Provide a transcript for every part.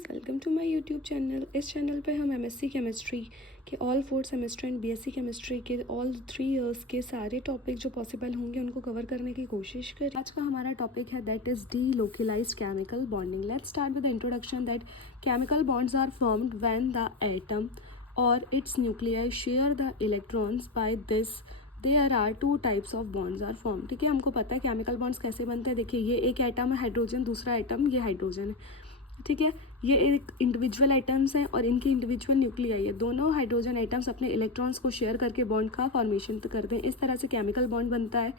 Friends, welcome to my YouTube channel. इस channel पे हम एमएससी केमिस्ट्री के all 4 semester and BSc chemistry के ऑल 3 इयर्स के सारे टॉपिक जो पॉसिबल होंगे उनको कवर करने की कोशिश करें। आज का हमारा टॉपिक है that is delocalized chemical bonding. Let's start with the introduction that chemical bonds are formed when the atom और its nuclei share the electrons by this there are 2 types of bonds are form. ठीक है, हमको पता है chemical bonds कैसे बनते हैं। देखिए, ये एक एटम है हाइड्रोजन, दूसरा एटम ये हाइड्रोजन है। ठीक है, ये एक इंडिविजुअल आइटम्स हैं और इनकी इंडिविजुअल न्यूक्लियाई है। दोनों हाइड्रोजन आइटम्स अपने इलेक्ट्रॉन्स को शेयर करके बॉन्ड का फॉर्मेशन करते हैं। इस तरह से केमिकल बॉन्ड बनता है।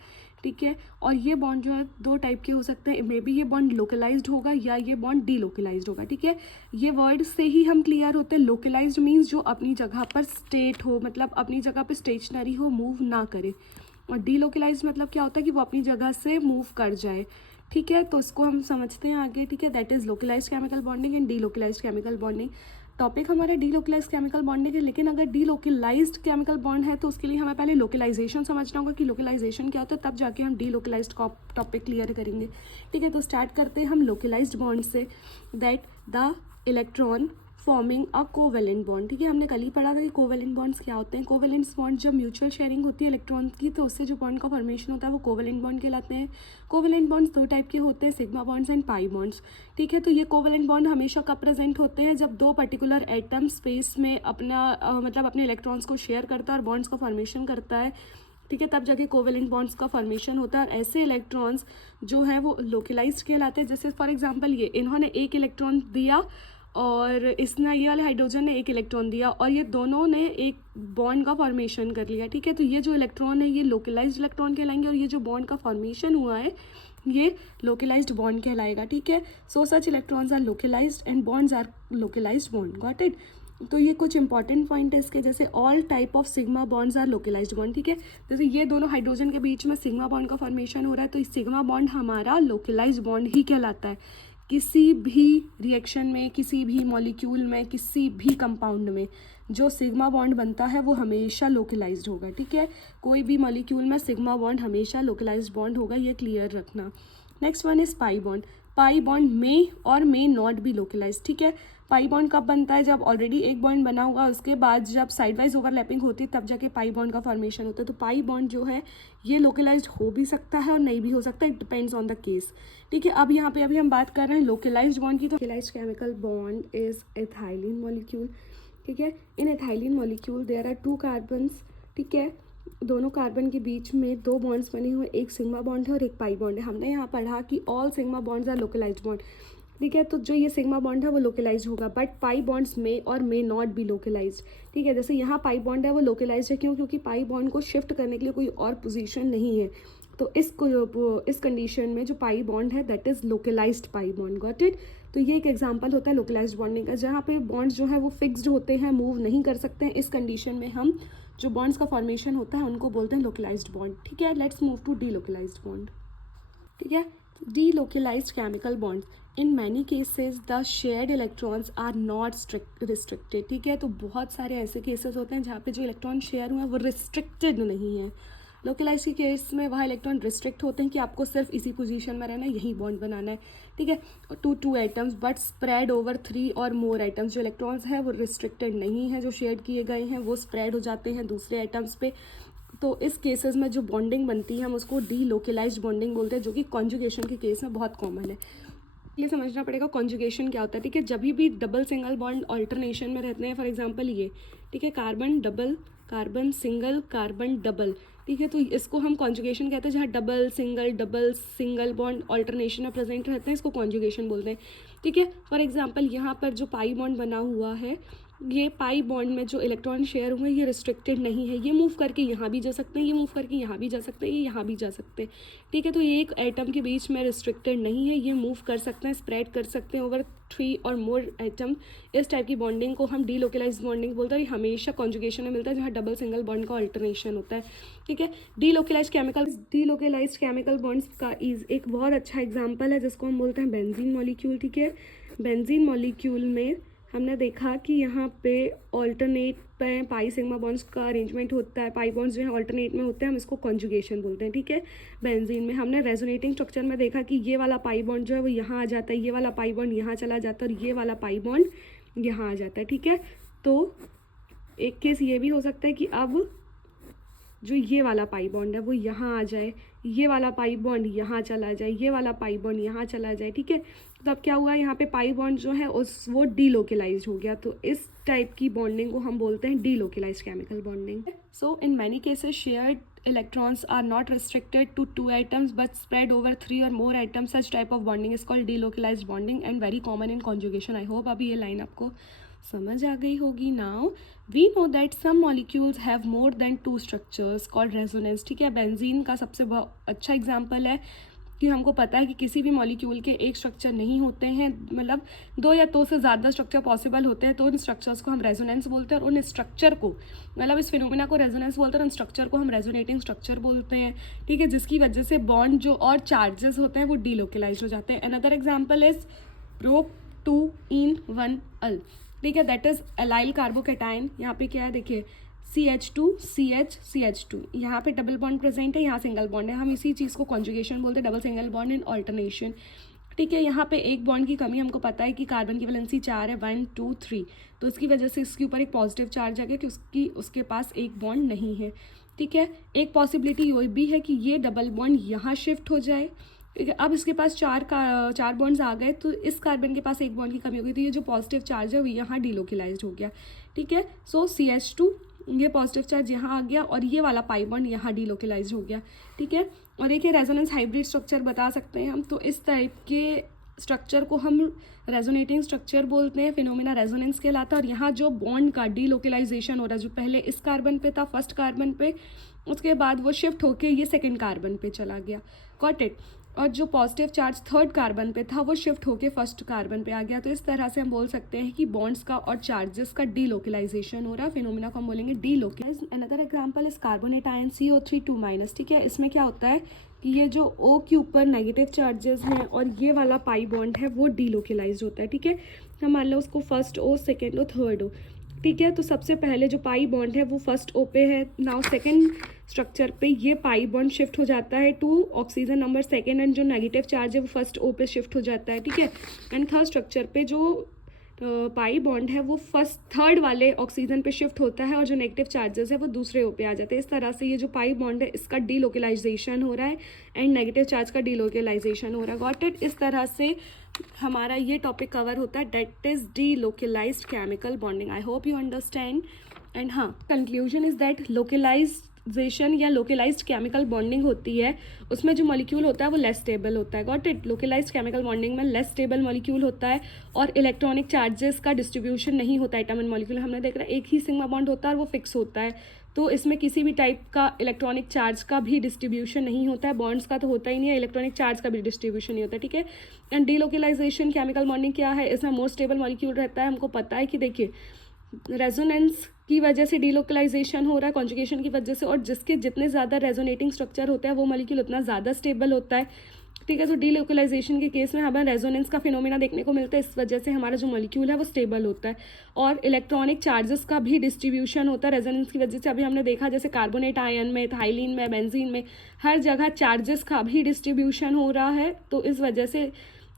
ठीक है, और ये बॉन्ड जो है 2 टाइप के हो सकते हैं। मे बी ये बॉन्ड लोकलाइज्ड होगा या ये बॉन्ड डीलोकलाइज्ड होगा। ठीक है, ये वर्ड से ही हम क्लियर होते हैं। लोकलाइज्ड मीन्स जो अपनी जगह पर स्टेट हो, मतलब अपनी जगह पर स्टेशनरी हो, मूव ना करे। और डीलोकलाइज्ड मतलब क्या होता है कि वो अपनी जगह से मूव कर जाए। ठीक है, तो इसको हम समझते हैं आगे। ठीक है, that is localised chemical bonding and delocalised chemical bonding. Topic हमारा डीलोकलाइज्ड केमिकल बॉन्डिंग है, लेकिन अगर डीलोकलाइज्ड केमिकल बॉन्ड है तो उसके लिए हमें पहले लोकलाइजेशन समझना होगा कि लोकलाइजेशन क्या होता है, तब जाके हम डीलोकलाइज्ड टॉपिक क्लियर करेंगे। ठीक है, तो स्टार्ट करते हैं हम लोकलाइज्ड बॉन्ड से। That the electron forming a covalent bond. ठीक है, हमने कल ही पढ़ा था कि कोवेलेंट बॉन्ड्स क्या होते हैं। कोवेलेंट बॉन्ड जब म्यूचुअल शेयरिंग होती है इलेक्ट्रॉन की, तो उससे जो बॉन्ड का फॉर्मेशन होता है वो कोवेलेंट बॉन्ड कहलाते हैं। कोवेलेंट बॉन्ड्स 2 टाइप के होते हैं, sigma bonds and pi bonds. ठीक है, तो ये कोवेलेंट बॉन्ड हमेशा कब प्रेजेंट होते हैं, जब 2 पर्टिकुलर एटम स्पेस में मतलब अपने इलेक्ट्रॉन्स को शेयर करता है और बॉन्ड्स का फॉर्मेशन करता है। ठीक है, तब जाके कोवेलेंट बॉन्ड्स का फॉर्मेशन होता है। और ऐसे इलेक्ट्रॉन्स जो है वो लोकलाइज्ड कहलाते हैं। जैसे फॉर एग्जांपल ये इन्होंने एक इलेक्ट्रॉन दिया और इसने, ये वाले हाइड्रोजन ने एक इलेक्ट्रॉन दिया और ये दोनों ने एक बॉन्ड का फॉर्मेशन कर लिया। ठीक है, तो ये जो इलेक्ट्रॉन है ये लोकलाइज्ड इलेक्ट्रॉन कहलाएंगे और ये जो बॉन्ड का फॉर्मेशन हुआ है ये लोकलाइज्ड बॉन्ड कहलाएगा। ठीक है, so such electrons are localized and bonds are localised bond. Got it. तो ये कुछ इंपॉर्टेंट पॉइंट है इसके, जैसे all type of sigma bonds are localised bond. ठीक है, जैसे ये दोनों हाइड्रोजन के बीच में सिग्मा बॉन्ड का फॉर्मेशन हो रहा है, तो सिग्मा बॉन्ड हमारा लोकलाइज्ड बॉन्ड ही कहलाता है। किसी भी रिएक्शन में, किसी भी मॉलिक्यूल में, किसी भी कंपाउंड में जो सिग्मा बॉन्ड बनता है वो हमेशा लोकलाइज्ड होगा। ठीक है, कोई भी मॉलिक्यूल में सिग्मा बॉन्ड हमेशा लोकलाइज्ड बॉन्ड होगा, ये क्लियर रखना। Next one is pi bond. Pi bond may और मे नॉट बी लोकलाइज्ड। ठीक है, पाई बॉन्ड कब बनता है, जब ऑलरेडी एक बॉन्ड बना हुआ, उसके बाद जब साइड वाइज ओवरलैपिंग होती है तब जाके पाई बॉन्ड का फॉर्मेशन होता है। तो पाई बॉन्ड जो है ये लोकलाइज्ड हो भी सकता है और नहीं भी हो सकता, it depends on the case. ठीक है, अब यहाँ पे अभी हम बात कर रहे हैं लोकलाइज्ड बॉन्ड की। तो localized chemical bond is ethylene molecule. ठीक है, in ethylene molecule there are 2 carbons. ठीक है, दोनों कार्बन के बीच में 2 बॉन्ड्स बने हुए, एक सिग्मा बॉन्ड है और एक पाई बॉन्ड है। हमने यहाँ पढ़ा कि all sigma bonds are localised bond. ठीक है, तो जो ये सिग्मा बॉन्ड है वो लोकलाइज्ड होगा, बट पाई बॉन्ड्स में और मे नॉट बी लोकलाइज्ड। ठीक है, जैसे यहाँ पाई बॉन्ड है वो लोकलाइज्ड है, क्यों? क्योंकि पाई बॉन्ड को शिफ्ट करने के लिए कोई और पोजीशन नहीं है। तो इस कंडीशन में जो पाई बॉन्ड है that is localised pi bond. Got it. तो ये एक एग्जांपल होता है लोकलाइज्ड बॉन्डिंग का, जहाँ पे बॉन्ड्स जो है वो फिक्स्ड होते हैं, मूव नहीं कर सकते हैं। इस कंडीशन में हम जो बॉन्ड्स का फॉर्मेशन होता है उनको बोलते हैं लोकलाइज्ड बॉन्ड। ठीक है, let's move to delocalised bond. ठीक है, delocalised chemical bonds in many cases the shared electrons are not restricted. ठीक है, तो बहुत सारे ऐसे केसेस होते हैं जहाँ पे जो इलेक्ट्रॉन शेयर हुए हैं वो रिस्ट्रिक्टेड नहीं है। लोकलाइज के केस में वहाँ इलेक्ट्रॉन रिस्ट्रिक्ट होते हैं कि आपको सिर्फ इसी पोजीशन में रहना है, यही बॉन्ड बनाना है। ठीक है, 2 एटम्स बट स्प्रेड ओवर 3 और मोर एटम्स। जो इलेक्ट्रॉन्स हैं वो रिस्ट्रिक्टेड नहीं है, जो शेयर किए गए हैं वो स्प्रेड हो जाते हैं दूसरे एटम्स पे। तो इस केसेस में जो बॉन्डिंग बनती है हम उसको डीलोकलाइज्ड बॉन्डिंग बोलते हैं, जो कि कॉन्जुगेशन के केस में बहुत कॉमन है। ये समझना पड़ेगा कॉन्जुगेशन क्या होता है। ठीक है, जब भी डबल सिंगल बॉन्ड ऑल्टरनेशन में रहते हैं, फॉर एग्जांपल ये, ठीक है, carbon double, carbon single, carbon double. ठीक है, तो इसको हम कॉन्जुगेशन कहते हैं, जहाँ डबल सिंगल बॉन्ड ऑल्टरनेशन में प्रेजेंट रहते हैं, इसको कॉन्जुगेशन बोलते हैं। ठीक है, फॉर एग्जांपल यहाँ पर जो पाई बॉन्ड बना हुआ है, ये पाई बॉन्ड में जो इलेक्ट्रॉन शेयर हुए ये रिस्ट्रिक्टेड नहीं है, ये मूव करके यहाँ भी जा सकते हैं, ये मूव करके यहाँ भी जा सकते हैं, ये यहाँ भी जा सकते हैं। ठीक है, तो ये एक एटम के बीच में रिस्ट्रिक्टेड नहीं है, ये मूव कर सकते हैं, स्प्रेड कर सकते हैं ओवर 3 और मोर एटम। इस टाइप की बॉन्डिंग को हम डीलोकलाइज्ड बॉन्डिंग बोलते हैं। ये हमेशा कॉन्जुगेशन में मिलता है, जहाँ डबल सिंगल बॉन्ड का अल्टरनेशन होता है। ठीक है, डीलोकलाइज्ड केमिकल बॉन्ड्स का एक बहुत अच्छा एग्जाम्पल है जिसको हम बोलते हैं बेंजीन मॉलिक्यूल। ठीक है, बेंजीन मॉलिक्यूल में हमने देखा कि यहाँ पे ऑल्टरनेट पे पाई सिग्मा बॉन्ड्स का अरेंजमेंट होता है, पाई बॉन्ड्स जो है ऑल्टरनेट में होते हैं, हम इसको कॉन्जुगेशन बोलते हैं, ठीक है। बेंजीन में हमने रेजोनेटिंग स्ट्रक्चर में देखा कि ये वाला पाई बॉन्ड जो है वो यहाँ आ जाता है, ये वाला पाई बॉन्ड यहाँ चला जाता है और ये वाला पाई बॉन्ड यहाँ आ जाता है, ठीक है। तो एक केस ये भी हो सकता है कि अब जो ये वाला पाई बॉन्ड है वो यहाँ आ जाए, ये वाला पाई बॉन्ड यहाँ चला जाए, ये वाला पाई बॉन्ड यहाँ चला जाए, ठीक है। तो अब क्या हुआ, यहाँ पे पाई बॉन्ड जो है वो डीलोकलाइज्ड हो गया। तो इस टाइप की बॉन्डिंग को हम बोलते हैं delocalised chemical bonding. So in many cases shared electrons are not restricted to 2 atoms but spread over 3 or more atoms. Such type of bonding is called delocalized bonding and very common in conjugation. I hope अभी ये line आपको समझ आ गई होगी। Now we know that some molecules have more than 2 structures called resonance, ठीक है। Benzene का सबसे अच्छा एग्जाम्पल है कि हमको पता है कि किसी भी मॉलिक्यूल के एक स्ट्रक्चर नहीं होते हैं, मतलब 2 या 2 से ज़्यादा स्ट्रक्चर पॉसिबल होते हैं, तो उन स्ट्रक्चर्स को हम रेजोनेंस बोलते हैं और उन स्ट्रक्चर को, मतलब इस फिनोमिना को रेजोनेंस बोलते हैं और उन स्ट्रक्चर को हम रेजोनेटिंग स्ट्रक्चर बोलते हैं, ठीक है, जिसकी वजह से बॉन्ड जो और चार्जेस होते हैं वो डीलोकलाइज हो जाते हैं। Another example is prop 2-in-1-al, ठीक है, दैट इज एलाइल कार्बोकेटाइन। यहाँ पे क्या है देखिए, CH2 CH CH2, यहाँ पे डबल बॉन्ड प्रेजेंट है, यहाँ सिंगल बॉन्ड है, हम इसी चीज़ को कॉन्जुगेशन बोलते हैं, double single bond in alternation, ठीक है। यहाँ पे एक बॉन्ड की कमी, हमको पता है कि कार्बन की वैलेंसी 4 है, 1 2 3, तो इसकी वजह से इसके ऊपर एक पॉजिटिव चार्ज आ गया कि उसके पास एक बॉन्ड नहीं है, ठीक है। एक पॉसिबिलिटी ये भी है कि ये डबल बॉन्ड यहाँ शिफ्ट हो जाए, ठीक है। अब इसके पास 4 बॉन्ड्स आ गए, तो इस कार्बन के पास एक बॉन्ड की कमी हो गई, तो ये जो पॉजिटिव चार्ज है वो यहाँ डीलोकलाइज्ड हो गया, ठीक है। सो CH2, ये पॉजिटिव चार्ज यहाँ आ गया और ये वाला पाई बॉन्ड यहाँ डीलोकलाइज्ड हो गया, ठीक है। और एक रेजोनेंस हाइब्रिड स्ट्रक्चर बता सकते हैं हम, तो इस टाइप के स्ट्रक्चर को हम रेजोनेटिंग स्ट्रक्चर बोलते हैं, फिनोमिना रेजोनेंस कहलाता है। और यहाँ जो बॉन्ड का डीलोकलाइजेशन हो रहा है, जो पहले इस कार्बन पे था, फर्स्ट कार्बन पे, उसके बाद वो शिफ्ट होके ये सेकेंड कार्बन पे चला गया, गॉट इट। और जो पॉजिटिव चार्ज थर्ड कार्बन पे था वो शिफ्ट होके फर्स्ट कार्बन पे आ गया। तो इस तरह से हम बोल सकते हैं कि बॉन्ड्स का और चार्जेस का डीलोकलाइजेशन हो रहा है, फिनोमिना को हम बोलेंगे delocalise. Another example is carbonate ion CO3 2-, ठीक है। इसमें क्या होता है कि ये जो O के ऊपर नेगेटिव चार्जेस हैं और ये वाला पाई बॉन्ड है वो डीलोकलाइज होता है, ठीक है। हम मान लो उसको first O, second O, third O, ठीक है। तो सबसे पहले जो पाई बॉन्ड है वो फर्स्ट O पे है, नाउ सेकेंड स्ट्रक्चर पे ये पाई बॉन्ड शिफ्ट हो जाता है to oxygen number second, and जो नेगेटिव चार्ज है वो फर्स्ट O पे शिफ्ट हो जाता है, ठीक है। एंड थर्ड स्ट्रक्चर पे जो पाई बॉन्ड है वो थर्ड वाले ऑक्सीजन पे शिफ्ट होता है और जो नेगेटिव चार्जेस है वो दूसरे O पे आ जाते हैं। इस तरह से ये जो पाई बॉन्ड है इसका डीलोकलाइजेशन हो रहा है एंड नेगेटिव चार्ज का डीलोकलाइजेशन हो रहा है, गॉट इट। इस तरह से हमारा ये टॉपिक कवर होता है, that is delocalised chemical bonding. I hope you understand. And हाँ, कंक्लूजन इज दैट लोकलाइजेशन या लोकलाइज्ड केमिकल बॉन्डिंग होती है, उसमें जो मॉलिक्यूल होता है वो लेस स्टेबल होता है, got it. Localised chemical bonding में लेस स्टेबल मॉलिक्यूल होता है और इलेक्ट्रॉनिक चार्जेस का डिस्ट्रीब्यूशन नहीं होता है। एटम एंड मॉलिक्यूल हमने देख रहा है एक ही सिग्मा बॉन्ड होता है और वो फिक्स होता है, तो इसमें किसी भी टाइप का इलेक्ट्रॉनिक चार्ज का भी डिस्ट्रीब्यूशन नहीं होता है, बॉन्ड्स का तो होता ही नहीं है, इलेक्ट्रॉनिक चार्ज का भी डिस्ट्रीब्यूशन नहीं होता है, ठीक है। एंड डीलोकलाइजेशन केमिकल बॉन्डिंग क्या है, इसमें मोर स्टेबल मॉलिक्यूल रहता है। हमको पता है कि देखिए रेजोनेंस की वजह से डीलोकलाइजेशन हो रहा है, कॉन्जुगेशन की वजह से, और जिसके जितने ज़्यादा रेजोनेटिंग स्ट्रक्चर होता है वो मॉलिक्यूल उतना ज़्यादा स्टेबल होता है, ठीक है। तो डीलोकलाइजेशन के केस में हमें रेजोनेंस का फिनोमिना देखने को मिलता है, इस वजह से हमारा जो मॉलिक्यूल है वो स्टेबल होता है और इलेक्ट्रॉनिक चार्जेस का भी डिस्ट्रीब्यूशन होता है रेजोनेंस की वजह से। अभी हमने देखा जैसे कार्बोनेट आयन में, थाइलिन में, बेंजीन में, हर जगह चार्जेस का भी डिस्ट्रीब्यूशन हो रहा है, तो इस वजह से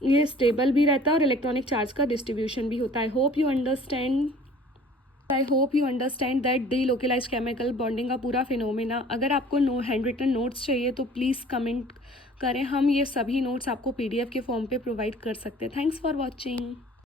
ये स्टेबल भी रहता है और इलेक्ट्रॉनिक चार्ज का डिस्ट्रीब्यूशन भी होता है। I hope you understand that delocalised chemical bonding का पूरा फिनोमिना। अगर आपको हैंड रिटन नोट्स चाहिए तो प्लीज़ कमेंट करें, हम ये सभी नोट्स आपको PDF के फॉर्म पे प्रोवाइड कर सकते हैं। Thanks for watching.